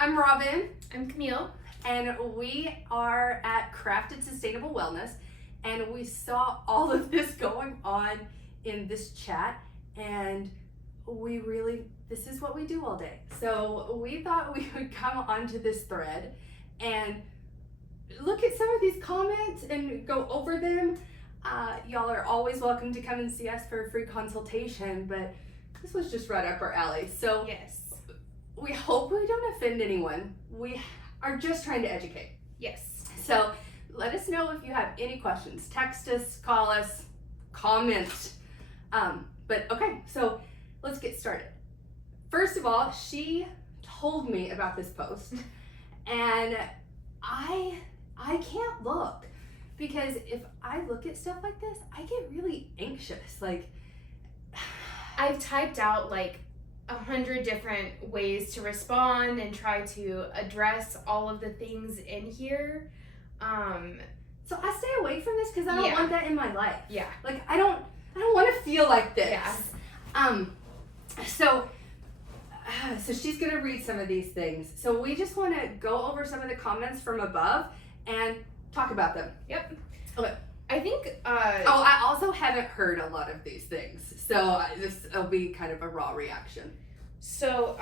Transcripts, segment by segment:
I'm Robin, I'm Camille. and we are at Crafted Sustainable Wellness, and we saw all of this going on in this chat, and this is what we do all day. So we thought we would come onto this thread and look at some of these comments and go over them. Y'all are always welcome to come and see us for a free consultation, but this was just right up our alley. So Yes. we hope we don't offend anyone. We are just trying to educate. Yes. So let us know if you have any questions. Text us, call us, comment. But okay, so let's get started. First of all, she told me about this post, and I can't look, because if I look at stuff like this, I get really anxious. Like, I've typed out like 100 different ways to respond and try to address all of the things in here. So I stay away from this because I don't want that in my life. Yeah. Like, I don't want to feel like this. Yeah. So she's going to read some of these things. So we just want to go over some of the comments from above and talk about them. Yep. Okay. I think. I also haven't heard a lot of these things, so this will be kind of a raw reaction. So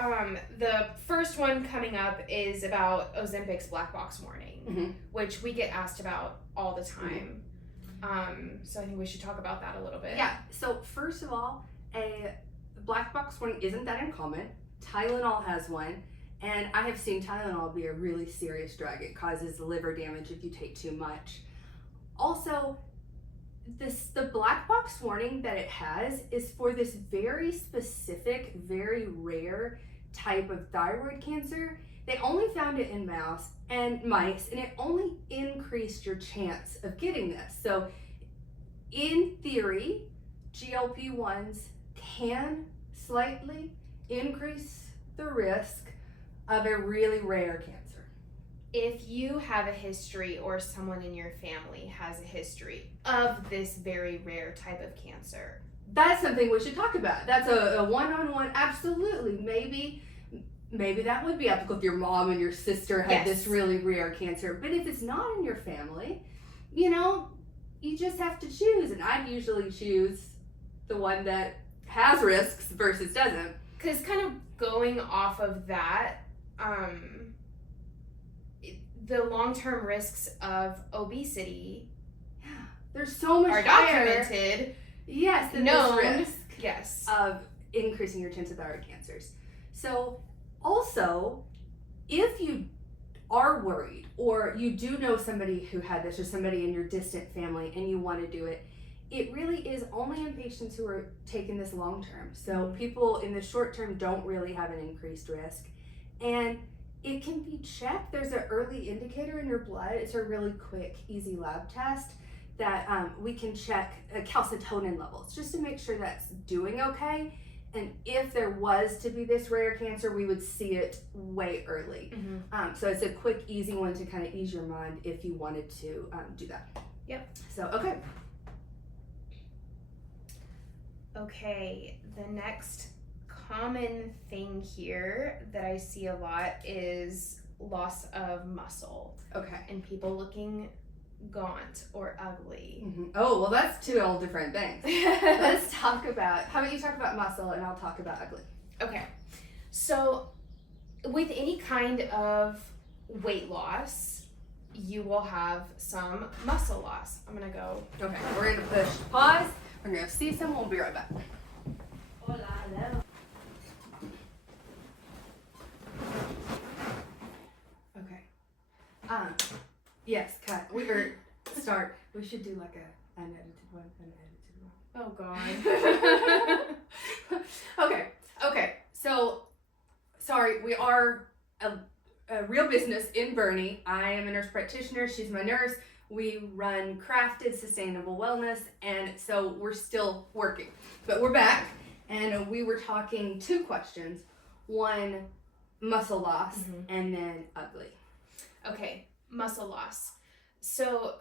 the first one coming up is about Ozempic's black box warning, which we get asked about all the time. So I think we should talk about that a little bit. Yeah. So first of all, a black box warning isn't that uncommon. Tylenol has one, and I have seen Tylenol be a really serious drug. It causes liver damage if you take too much. Also, the black box warning that it has is for this very specific, very rare type of thyroid cancer. They only found it in mice, and it only increased your chance of getting this. So in theory, GLP-1s can slightly increase the risk of a really rare cancer. If you have a history or someone in your family has a history of this very rare type of cancer, that's something we should talk about. That's a one-on-one, absolutely. Maybe that would be applicable if your mom and your sister had this really rare cancer. But if it's not in your family, you just have to choose. And I'd usually choose the one that has risks versus doesn't. Because kind of going off of that, the long-term risks of obesity there's so much are higher, documented. Yes, the risk of increasing your chance of thyroid cancers. So also, if you are worried or you do know somebody who had this or somebody in your distant family and you want to do it, it really is only in patients who are taking this long term. So people in the short term don't really have an increased risk. And it can be checked. There's an early indicator in your blood. It's a really quick, easy lab test that we can check calcitonin levels just to make sure that's doing okay. And if there was to be this rare cancer, we would see it way early. So it's a quick, easy one to kind of ease your mind if you wanted to do that. Yep. So, okay. Okay, the next common thing here that I see a lot is loss of muscle. Okay. And people looking gaunt or ugly. Oh, well, that's two all different things. Let's talk about, how about you talk about muscle and I'll talk about ugly. Okay. So with any kind of weight loss, you will have some muscle loss. I'm going to go. Okay, we're going to push pause. We're going to see someone. We'll be right back. Hola, hello. Okay. Yes, cut. We should do like an unedited one, Oh God. Okay. So, sorry, we are a real business in Boerne. I am a nurse practitioner. She's my nurse. We run Crafted Sustainable Wellness, and so we're still working. But we're back, and we were talking two questions. One, muscle loss, and then ugly. Okay, muscle loss. So,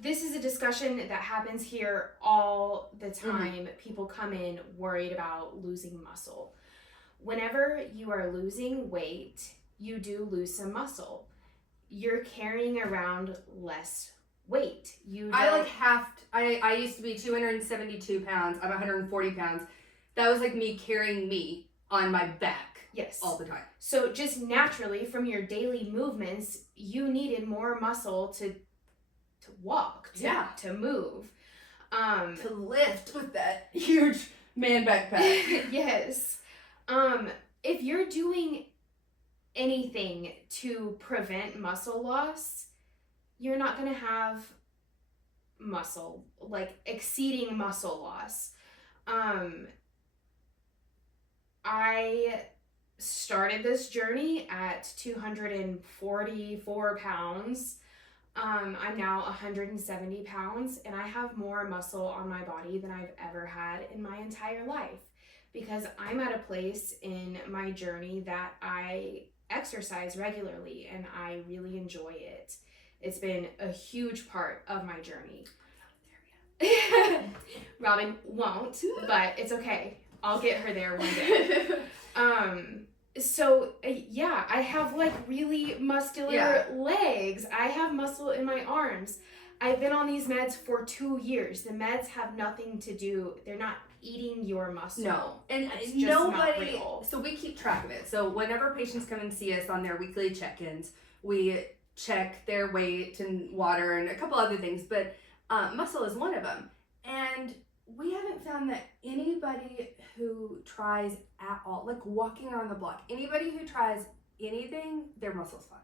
this is a discussion that happens here all the time. People come in worried about losing muscle. whenever you are losing weight, you do lose some muscle. You're carrying around less weight. I used to be 272 pounds. I'm 140 pounds. That was like me carrying me on my back. Yes. All the time. So just naturally from your daily movements, you needed more muscle to walk, to move. To lift with that huge man backpack. Yes. If you're doing anything to prevent muscle loss, you're not going to have muscle, like exceeding muscle loss. I started this journey at 244 pounds. I'm now 170 pounds, and I have more muscle on my body than I've ever had in my entire life, because I'm at a place in my journey that I exercise regularly and I really enjoy it. It's been a huge part of my journey. Robin won't, but it's okay. I'll get her there one day. I have like really muscular legs. I have muscle in my arms. I've been on these meds for 2 years. The meds have nothing to do. They're not eating your muscle. No, and nobody. So we keep track of it. So whenever patients come and see us on their weekly check-ins, we check their weight and water and a couple other things, but muscle is one of them. And we haven't found that anybody who tries at all, like walking around the block, anybody who tries anything, their muscle's fine.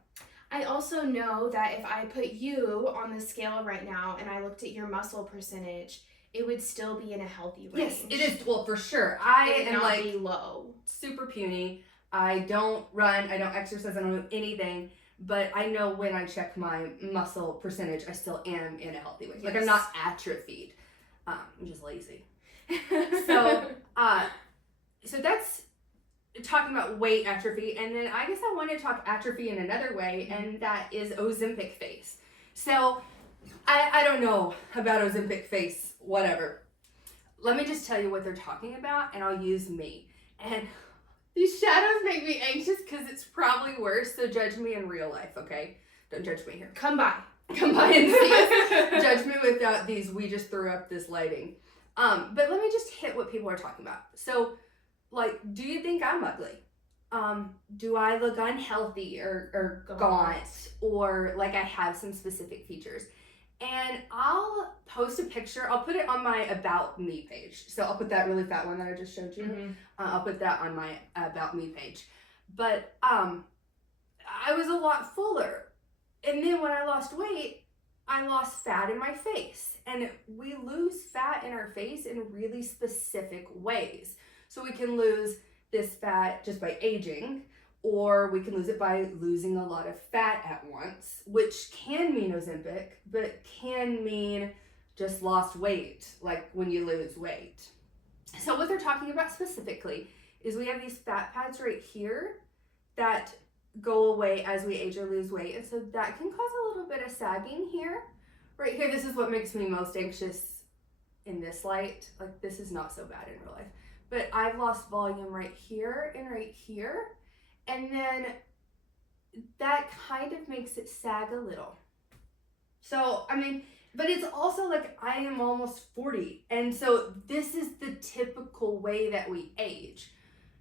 I also know that if I put you on the scale right now and I looked at your muscle percentage, it would still be in a healthy range. Yes, it is. Well, for sure. I am like be low. Super puny. I don't run. I don't exercise. I don't do anything. But I know when I check my muscle percentage, I still am in a healthy way. Yes. Like I'm not atrophied. I'm just lazy. So that's talking about weight atrophy, and then I guess I want to talk atrophy in another way, and that is Ozempic face. So I don't know about Ozempic face, whatever. Let me just tell you what they're talking about, and I'll use me. And these shadows make me anxious because it's probably worse, so judge me in real life, okay? Don't judge me here. Come by and see us. Judge me without these, we just threw up this lighting. But let me just hit what people are talking about. So, like, do you think I'm ugly? Do I look unhealthy or gaunt, or like I have some specific features? And I'll post a picture. I'll put it on my About Me page. So I'll put that really fat one that I just showed you. Mm-hmm. I'll put that on my About Me page. But I was a lot fuller. And then when I lost weight, I lost fat in my face. And we lose fat in our face in really specific ways. So we can lose this fat just by aging, or we can lose it by losing a lot of fat at once, which can mean Ozempic, but can mean just lost weight, like when you lose weight. So what they're talking about specifically is we have these fat pads right here that go away as we age or lose weight. And so that can cause a little bit of sagging here. Right here, this is what makes me most anxious in this light. Like, this is not so bad in real life. But I've lost volume right here and right here. And then that kind of makes it sag a little. So, I mean, but it's also like I am almost 40. And so this is the typical way that we age.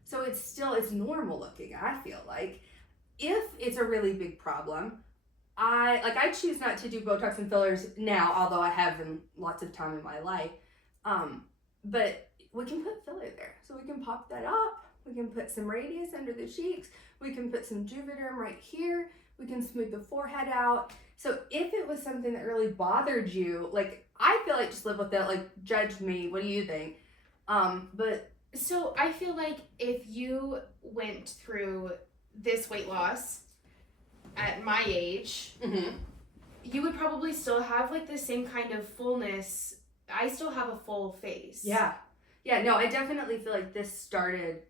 So it's normal looking, I feel like. If it's a really big problem, I choose not to do Botox and fillers now, although I have them lots of time in my life. But we can put filler there. So we can pop that up. We can put some radius under the cheeks. We can put some Juvederm right here. We can smooth the forehead out. So if it was something that really bothered you, like, I feel like just live with it. Like, judge me. What do you think? So I feel like if you went through this weight loss at my age, mm-hmm. you would probably still have like the same kind of fullness. I still have a full face. Yeah, no, I definitely feel like this started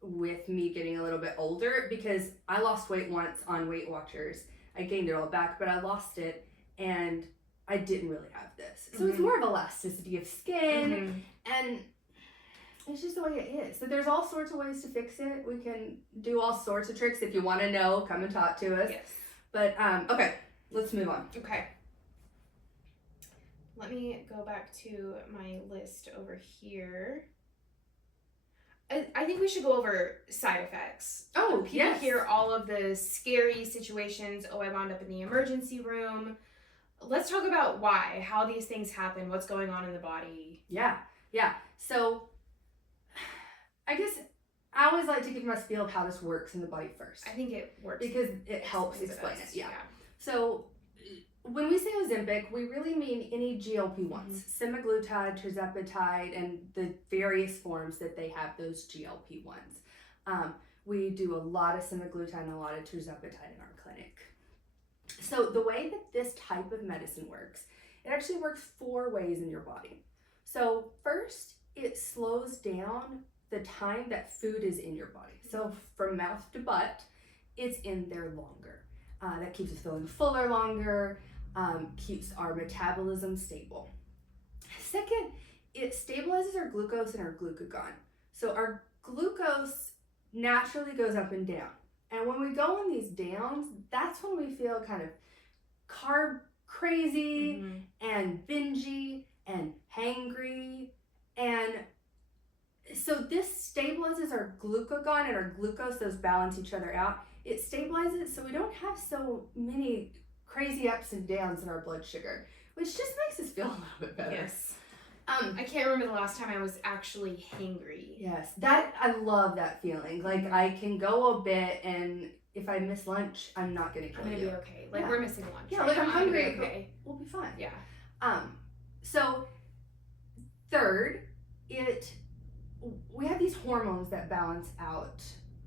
with me getting a little bit older, because I lost weight once on Weight Watchers. I gained it all back, but I lost it, and I didn't really have this. So mm-hmm. it's more of elasticity of skin, mm-hmm. and It's just the way it is. So there's all sorts of ways to fix it. We can do all sorts of tricks. If you want to know, come and talk to us. Yes. But, okay, let's move on. Okay. Let me go back to my list over here. I think we should go over side effects. Oh, People hear all of the scary situations. Oh, I wound up in the emergency room. Let's talk about why, how these things happen, what's going on in the body. Yeah. So, I guess I always like to give my spiel of how this works in the body first. I think it works. Because it helps explain it. Yeah. Yeah. So, when we say Ozempic, we really mean any GLP-1s, semaglutide, tirzepatide, and the various forms that they have, those GLP-1s. We do a lot of semaglutide and a lot of tirzepatide in our clinic. So the way that this type of medicine works, it actually works 4 ways in your body. So first, it slows down the time that food is in your body. So from mouth to butt, it's in there longer. That keeps us feeling fuller longer, keeps our metabolism stable. Second, it stabilizes our glucose and our glucagon. So our glucose naturally goes up and down. And when we go on these downs, that's when we feel kind of carb crazy and bingy and hangry. And so this stabilizes our glucagon and our glucose, those balance each other out. It stabilizes so we don't have so many crazy ups and downs in our blood sugar, which just makes us feel a little bit better. Yes. I can't remember the last time I was actually hangry. Yes, I love that feeling. Like I can go a bit, and if I miss lunch, I'm not gonna kill you. I'm gonna be okay. Like we're missing lunch. Yeah, right like now. I'm hungry. Okay. We'll be fine. Yeah. So third, we have these hormones that balance out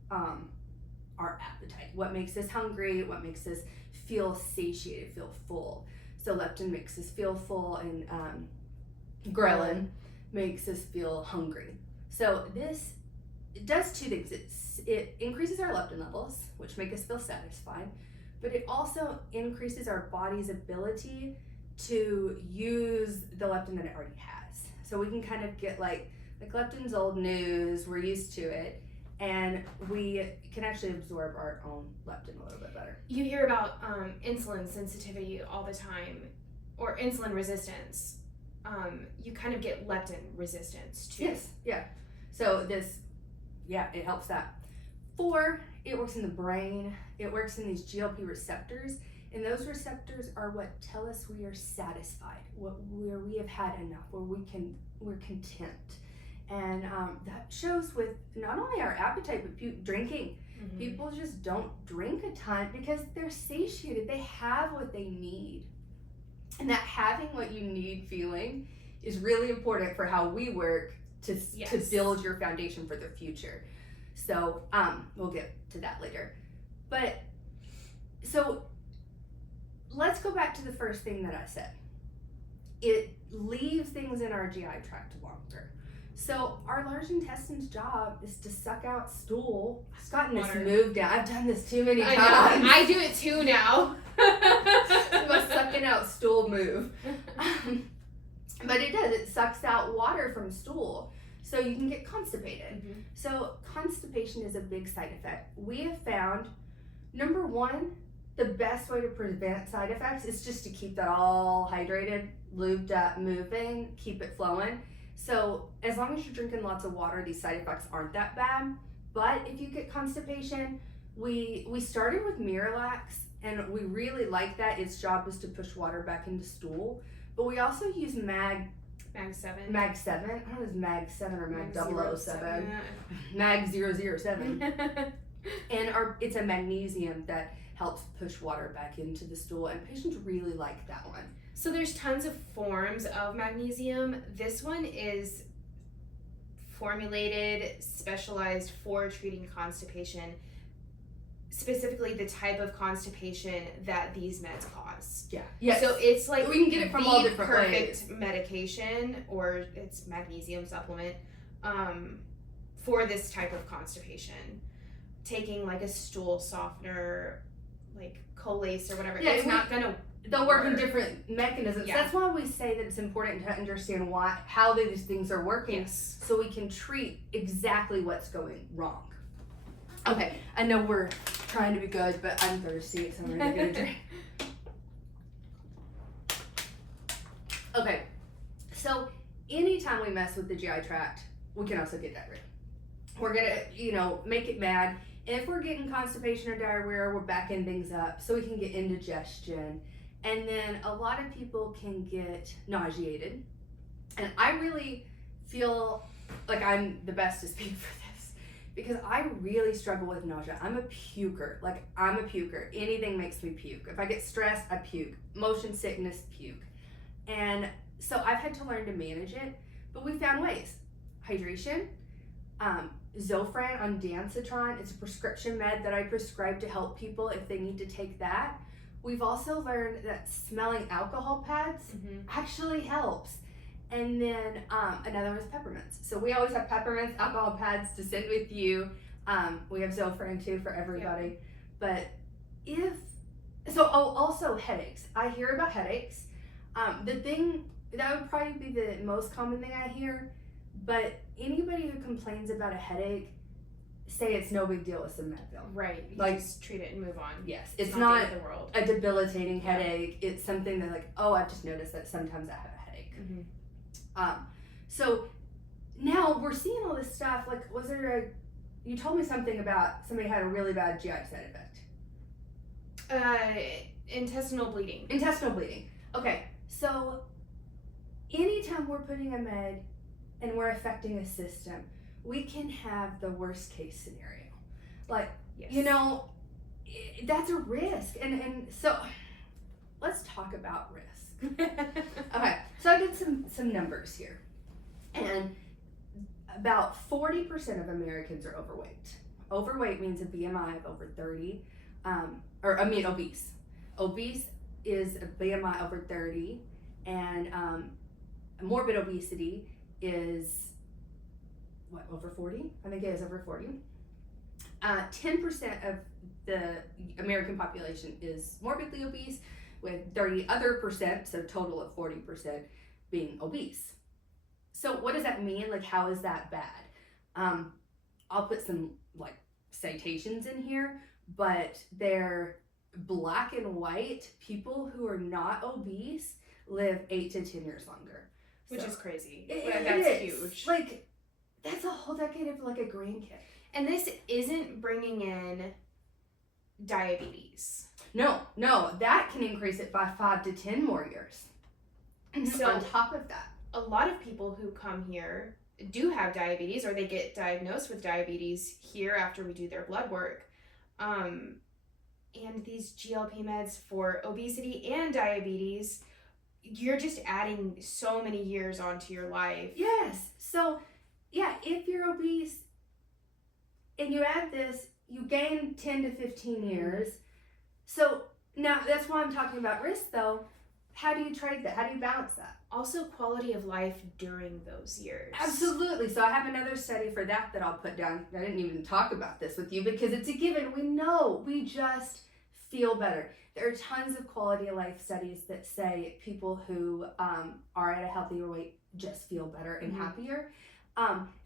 our appetite. What makes us hungry? What makes us feel satiated, feel full? So leptin makes us feel full, and ghrelin makes us feel hungry. So this does 2 things. It increases our leptin levels, which make us feel satisfied, but it also increases our body's ability to use the leptin that it already has. So we can kind of get like leptin's old news, we're used to it, and we can actually absorb our own leptin a little bit better. You hear about insulin sensitivity all the time, or insulin resistance. You kind of get leptin resistance too. Yes, yeah. So it helps that. 4, it works in the brain. It works in these GLP receptors, and those receptors are what tell us we are satisfied, where we have had enough, where we're content. And that shows with not only our appetite, but drinking. People just don't drink a ton because they're satiated. They have what they need. And that having what you need feeling is really important for how we work to build your foundation for the future. So we'll get to that later. But so let's go back to the first thing that I said. It leaves things in our GI tract longer. So our large intestine's job is to suck out stool. I've gotten this move down. I've done this too many times. I do it too now. It's a sucking out stool move. But it does. It sucks out water from stool. So you can get constipated. So constipation is a big side effect. We have found, number 1, the best way to prevent side effects is just to keep that all hydrated, lubed up, moving, keep it flowing. So as long as you're drinking lots of water, these side effects aren't that bad. But if you get constipation, we started with Miralax, and we really like that. Its job is to push water back into stool. But we also use Mag 7. Mag 7. I don't know if it's Mag 7 or Mag 007. Mag 007. And it's a magnesium that helps push water back into the stool, and patients really like that one. So there's tons of forms of magnesium. This one is formulated, specialized for treating constipation, specifically the type of constipation that these meds cause. Yeah. Yes. So it's like we can get it from all different ways. Perfect medication, or it's magnesium supplement for this type of constipation. Taking like a stool softener, like Colace or whatever, it's not gonna they'll work in different mechanisms. Yeah. That's why we say that it's important to understand how these things are working, yes. so we can treat exactly what's going wrong. Okay, I know we're trying to be good, but I'm thirsty, so I'm gonna get a drink. Okay, so anytime we mess with the GI tract, we can also get diarrhea. We're gonna, make it bad. If we're getting constipation or diarrhea, we're backing things up, so we can get indigestion. And then a lot of people can get nauseated. And I really feel like I'm the best to speak for this, because I really struggle with nausea. I'm a puker. Anything makes me puke. If I get stressed, I puke. Motion sickness, puke. And so I've had to learn to manage it, but we found ways. Hydration, Zofran ondansetron, it's a prescription med that I prescribe to help people if they need to take that. We've also learned that smelling alcohol pads actually helps. And then another one is peppermints. So we always have peppermints, alcohol pads to send with you. We have Zofran too for everybody. But also headaches. I hear about headaches. The thing, that would probably be the most common thing I hear, but anybody who complains about a headache, say it's no big deal with some Advil. Right. You just treat it and move on. Yes. It's not the end of the world. A debilitating headache. It's something that I've just noticed that sometimes I have a headache. So now we're seeing all this stuff. You told me something about somebody had a really bad GI side effect. Intestinal bleeding. Okay. So anytime we're putting a med and we're affecting a system, we can have the worst case scenario. That's a risk. And so let's talk about risk. Okay, so I did some numbers here. And about 40% of Americans are overweight. Overweight means a BMI of over 30, obese. Obese is a BMI over 30, and morbid obesity is over 40? I think it is over 40. 10% of the American population is morbidly obese, with 30 other percent, so total of 40% being obese. So what does that mean? How is that bad? I'll put some citations in here, but they're black and white. People who are not obese live 8 to 10 years longer. Which is crazy. That's huge. That's a whole decade of a grandkid. And this isn't bringing in diabetes. No, that can increase it by 5 to 10 more years. So on top of that, a lot of people who come here do have diabetes, or they get diagnosed with diabetes here after we do their blood work. And these GLP meds for obesity and diabetes, you're just adding so many years onto your life. Yes. So, if you're obese and you add this, you gain 10 to 15 years. So now that's why I'm talking about risk, though. How do you trade that? How do you balance that? Also, quality of life during those years. Absolutely. So I have another study for that I'll put down. I didn't even talk about this with you because it's a given. We know. We just feel better. There are tons of quality of life studies that say people who are at a healthier weight just feel better and happier.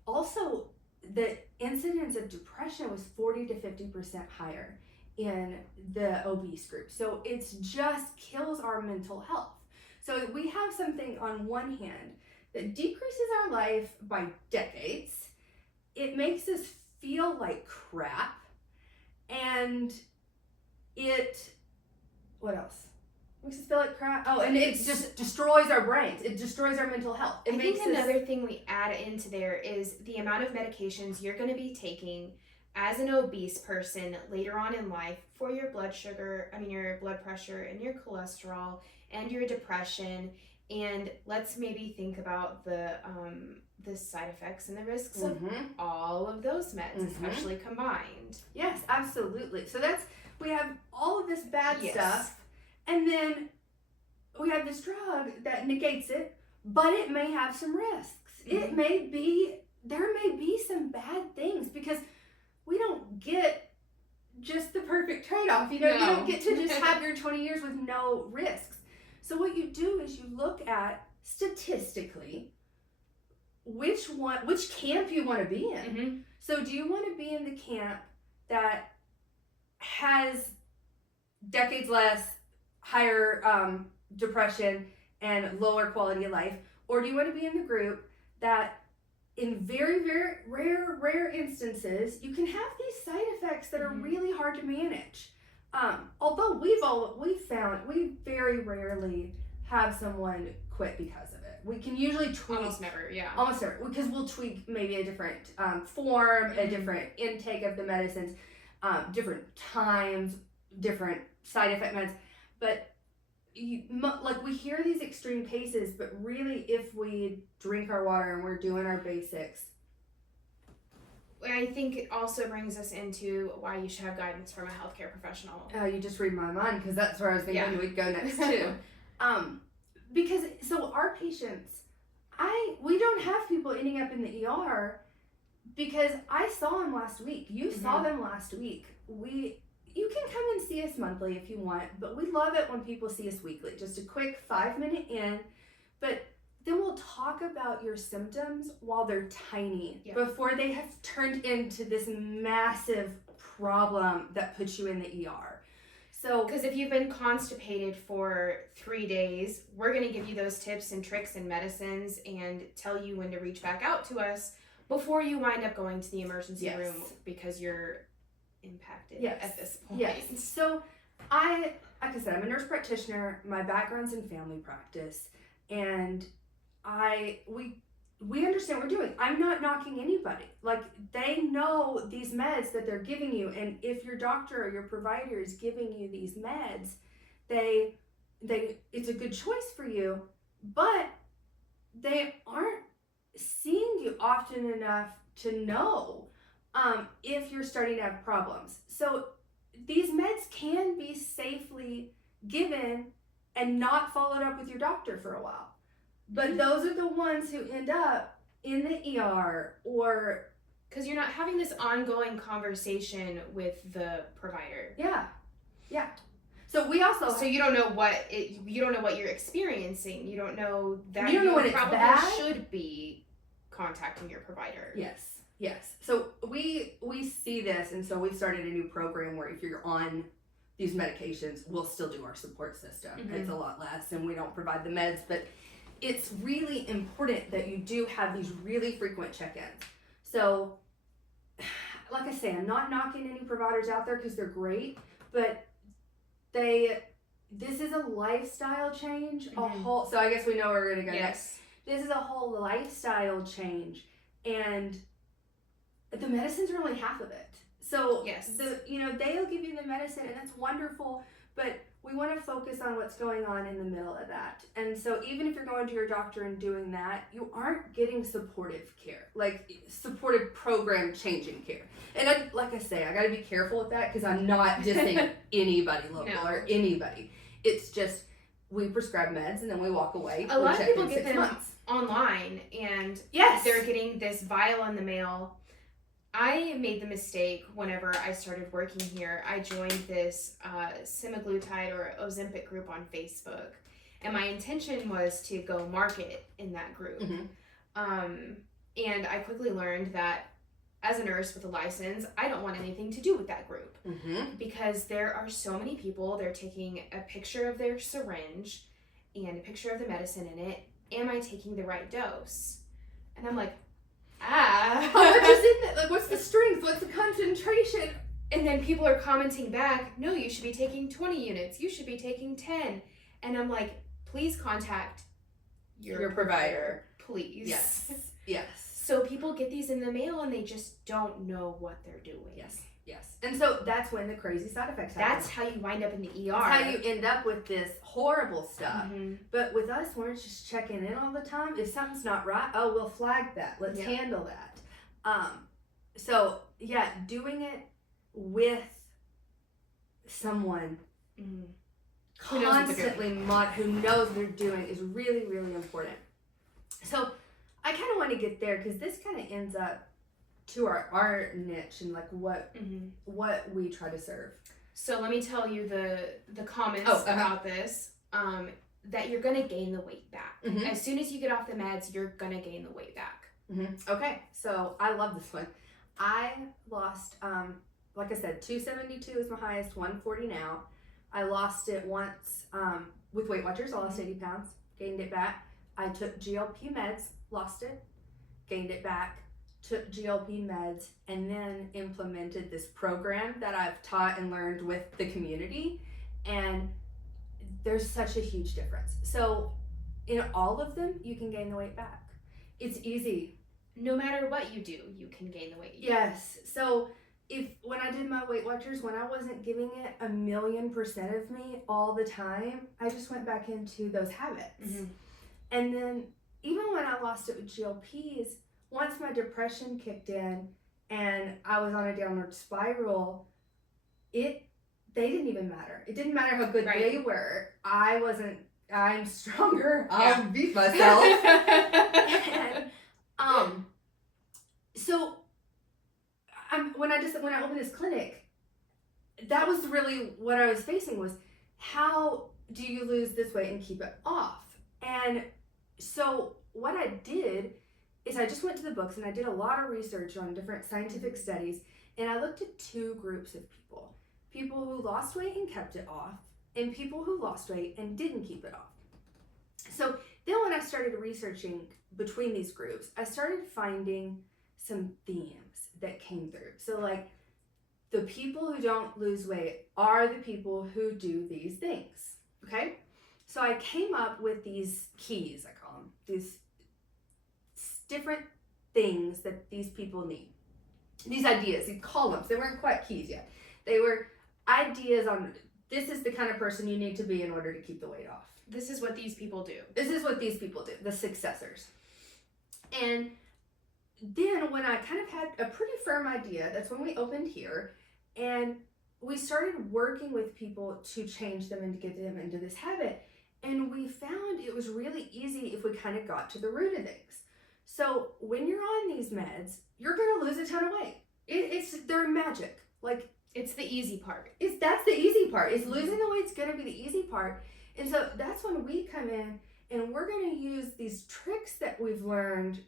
Also, the incidence of depression was 40 to 50% higher in the obese group. So it just kills our mental health. So we have something on one hand that decreases our life by decades. It makes us feel like crap. And what else? Makes us feel like crap. Oh, and it just destroys our brains. It destroys our mental health. I think another thing we add into there is the amount of medications you're going to be taking as an obese person later on in life for your your blood pressure and your cholesterol and your depression. And let's maybe think about the side effects and the risks of all of those meds, especially combined. Yes, absolutely. So we have all of this bad stuff, and then we have this drug that negates it, but it may have some risks. There may be some bad things because we don't get just the perfect trade-off. You know, you don't get to just have your 20 years with no risks. So what you do is you look at statistically which camp you want to be in. Mm-hmm. So do you want to be in the camp that has decades less, higher depression and lower quality of life, or do you want to be in the group that in very, very rare instances you can have these side effects that are really hard to manage? Although we've found we very rarely have someone quit because of it. We can usually tweak. Almost never, because we'll tweak maybe a different form, a different intake of the medicines, different times, different side effect meds. But we hear these extreme cases, but really if we drink our water and we're doing our basics. I think it also brings us into why you should have guidance from a healthcare professional. You just read my mind, because that's where I was thinking we'd go next too. Because so our patients, we don't have people ending up in the ER because I saw them last week. You saw them last week. You can come and see us monthly if you want, but we love it when people see us weekly. Just a quick 5-minute in, but then we'll talk about your symptoms while they're tiny before they have turned into this massive problem that puts you in the ER. So, because if you've been constipated for 3 days, we're going to give you those tips and tricks and medicines and tell you when to reach back out to us before you wind up going to the emergency room because you're impacted at this point. Yes. So like I said, I'm a nurse practitioner. My background's in family practice, and we understand what we're doing. I'm not knocking anybody. Like, they know these meds that they're giving you, and if your doctor or your provider is giving you these meds, it's a good choice for you, but they aren't seeing you often enough to know if you're starting to have problems. So these meds can be safely given and not followed up with your doctor for a while. But those are the ones who end up in the ER, or because you're not having this ongoing conversation with the provider. Yeah. So we also you don't know what you're experiencing. You don't know that you don't know when it's probably bad. Should be contacting your provider. Yes. So we see this, and so we've started a new program where if you're on these medications, we'll still do our support system. It's a lot less, and we don't provide the meds, but it's really important that you do have these really frequent check-ins. So, like I say, I'm not knocking any providers out there because they're great, but this is a lifestyle change, so I guess we know where we're going to go next. This is a whole lifestyle change, and the medicine's are only half of it. So, they'll give you the medicine, and that's wonderful, but we want to focus on what's going on in the middle of that. And so even if you're going to your doctor and doing that, you aren't getting supportive care, like supportive program changing care. And I got to be careful with that because I'm not dissing anybody local or anybody. It's just we prescribe meds and then we walk away. A lot of people get them online, and they're getting this vial in the mail. I made the mistake whenever I started working here. I joined this semaglutide or Ozempic group on Facebook, and my intention was to go market in that group. And I quickly learned that as a nurse with a license, I don't want anything to do with that group because there are so many people. They're taking a picture of their syringe and a picture of the medicine in it. Am I taking the right dose? And I'm like, how much is in that? Like, what's the strength? What's the concentration? And then people are commenting back, no, you should be taking 20 units. You should be taking 10. And I'm like, please contact your provider. Please. Yes. So people get these in the mail and they just don't know what they're doing. Yes. And so that's when the crazy side effects happen. That's how you wind up in the ER. That's how you end up with this horrible stuff. But with us, we're just checking in all the time. If something's not right, we'll flag that. Let's handle that. So, doing it with someone constantly who knows what they're doing is really, really important. So, I kind of want to get there because this kind of ends up to our niche and like what we try to serve. So let me tell you the comments about this. That you're gonna gain the weight back. As soon as you get off the meds, you're gonna gain the weight back. Okay, so I love this one. I lost, like I said, 272 is my highest, 140 now. I lost it once with Weight Watchers. I lost 80 pounds, gained it back. I took GLP meds, lost it, gained it back, took GLP meds, and then implemented this program that I've taught and learned with the community. And there's such a huge difference. So in all of them, you can gain the weight back. It's easy. No matter what you do, you can gain the weight. Yes. So when I did my Weight Watchers, when I wasn't giving it 1,000,000% of me all the time, I just went back into those habits. And then even when I lost it with GLPs, once my depression kicked in and I was on a downward spiral, they didn't even matter. It didn't matter how good they were. I'm stronger. I'll beat myself. And, so when I opened this clinic, that was really what I was facing, was how do you lose this weight and keep it off? And so what I did is I just went to the books and I did a lot of research on different scientific studies, and I looked at two groups of people. People who lost weight and kept it off, and people who lost weight and didn't keep it off. So then when I started researching between these groups, I started finding some themes that came through. So like, the people who don't lose weight are the people who do these things, okay? So I came up with these keys, I call them, these different things that these people need. These ideas, these columns, they weren't quite keys yet. They were ideas on, this is the kind of person you need to be in order to keep the weight off. This is what these people do. This is what these people do, the successors. And then when I kind of had a pretty firm idea, that's when we opened here, and we started working with people to change them and to get them into this habit. And we found it was really easy if we kind of got to the root of things. So when you're on these meds, you're going to lose a ton of weight. They're magic. Like, it's the easy part. That's the easy part. Is losing the weight's going to be the easy part. And so that's when we come in and we're going to use these tricks that we've learned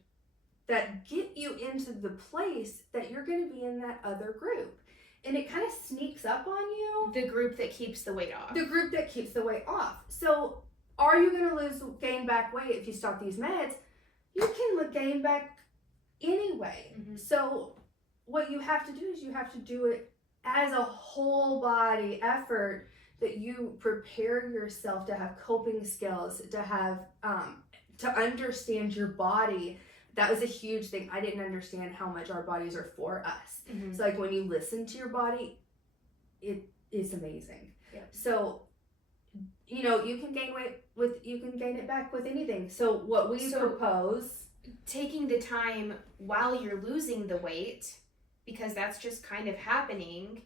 that get you into the place that you're going to be in that other group. And it kind of sneaks up on you. The group that keeps the weight off. The group that keeps the weight off. So are you going to gain back weight if you stop these meds? You can gain back anyway. So what you have to do is you have to do it as a whole body effort, that you prepare yourself to have coping skills, to have to understand your body. That was a huge thing. I didn't understand how much our bodies are for us. So like when you listen to your body, it is amazing. So you know, you can gain weight you can gain it back with anything. So what we propose, taking the time while you're losing the weight, because that's just kind of happening.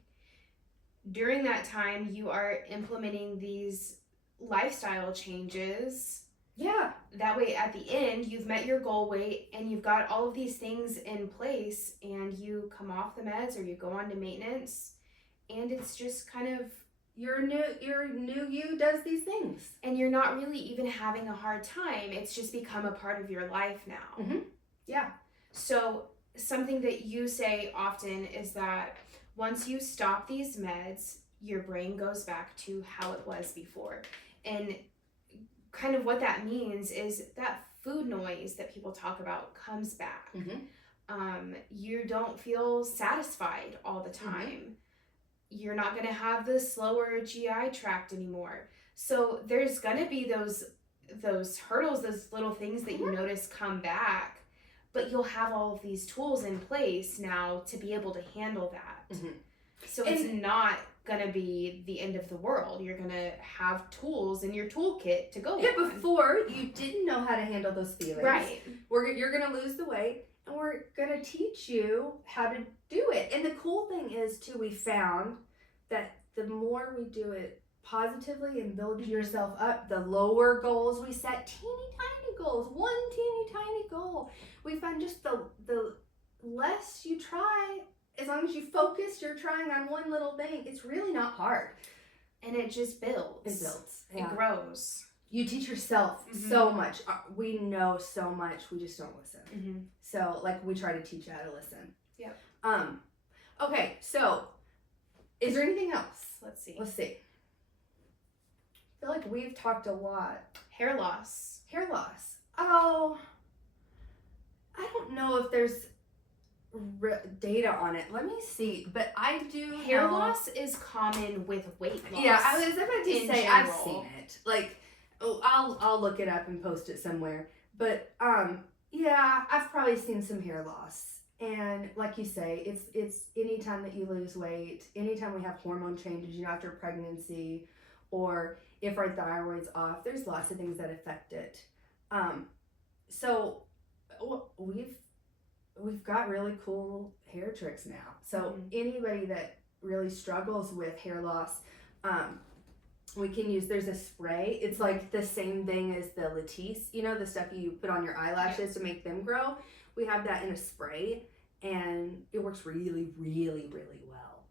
During that time, you are implementing these lifestyle changes. Yeah. That way, at the end, you've met your goal weight and you've got all of these things in place, and you come off the meds or you go on to maintenance, and it's just kind of your new you does these things, and you're not really even having a hard time. It's just become a part of your life now. Yeah. So something that you say often is that once you stop these meds, your brain goes back to how it was before. And kind of what that means is that food noise that people talk about comes back. You don't feel satisfied all the time. You're not going to have the slower GI tract anymore. So there's going to be those hurdles, those little things that you notice come back. But you'll have all of these tools in place now to be able to handle that. So it's not going to be the end of the world. You're going to have tools in your toolkit to go with. Yeah, before you didn't know how to handle those feelings. Right. You're going to lose the weight, and we're going to teach you how to do it. And the cool thing is, too, we found that the more we do it positively and build yourself up, the lower goals we set, teeny tiny goals, one teeny tiny goal. We find just the less you try, as long as you focus, you're trying on one little thing, it's really not hard. And it just builds. It builds. It grows. You teach yourself so much. We know so much. We just don't listen. So, like, we try to teach you how to listen. Yep. Okay, so is there anything else? Let's see. I feel like we've talked a lot. Hair loss. Hair loss. Oh, I don't know if there's data on it. Let me see. But I do Hair loss is common with weight loss. Yeah, I was about to say general. I've seen it. Like, I'll look it up and post it somewhere. But yeah, I've probably seen some hair loss. And like you say, it's anytime that you lose weight, anytime we have hormone changes, after pregnancy, or if our thyroid's off, there's lots of things that affect it. So we've got really cool hair tricks now. So anybody that really struggles with hair loss, we can use, there's a spray. It's like the same thing as the Latisse, the stuff you put on your eyelashes to make them grow. We have that in a spray, and it works really, really, really well.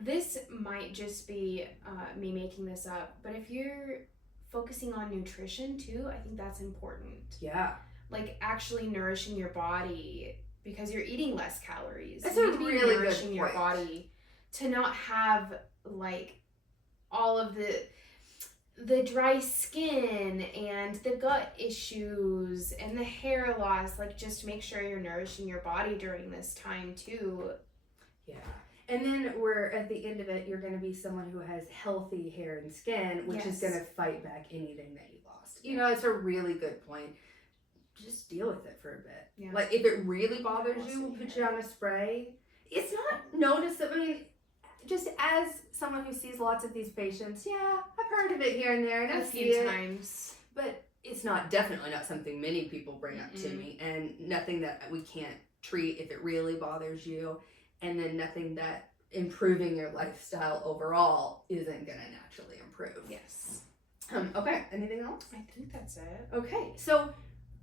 This might just be me making this up, but if you're focusing on nutrition too, I think that's important. Yeah. Like actually nourishing your body, because you're eating less calories. That's you a need to be really good nourishing your point. body to not have like all of the dry skin and the gut issues and the hair loss. Like, just make sure you're nourishing your body during this time too. Yeah. And then we're at the end of it, you're going to be someone who has healthy hair and skin, which is going to fight back anything that you lost. It's a really good point. Just deal with it for a bit. Yeah. Like, if it really bothers you, we'll put you on a spray. It's not noticeable. I mean, just as someone who sees lots of these patients, I've heard of it here and there, and a few times. But it's definitely not something many people bring up to me, and nothing that we can't treat if it really bothers you, and then nothing that improving your lifestyle overall isn't going to naturally improve. Yes. Okay, anything else? I think that's it. Okay, so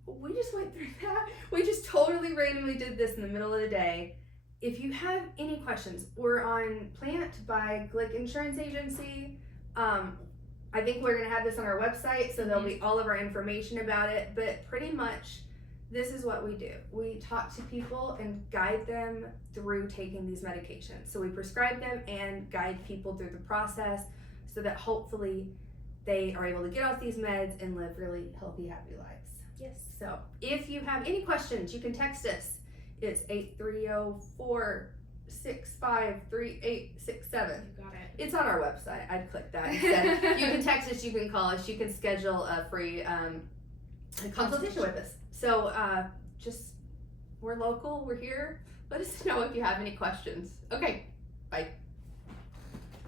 we just went through that. We just totally randomly did this in the middle of the day. If you have any questions, we're on Plant by Glick Insurance Agency. I think we're going to have this on our website, so there'll be all of our information about it. But pretty much, this is what we do. We talk to people and guide them through taking these medications. So we prescribe them and guide people through the process so that hopefully they are able to get off these meds and live really healthy, happy lives. Yes. So if you have any questions, you can text us. It's 830-465-3867. You got it. It's on our website. I'd click that instead. You can text us, you can call us, you can schedule a free consultation with us. So we're local, we're here. Let us know if you have any questions. Okay, bye.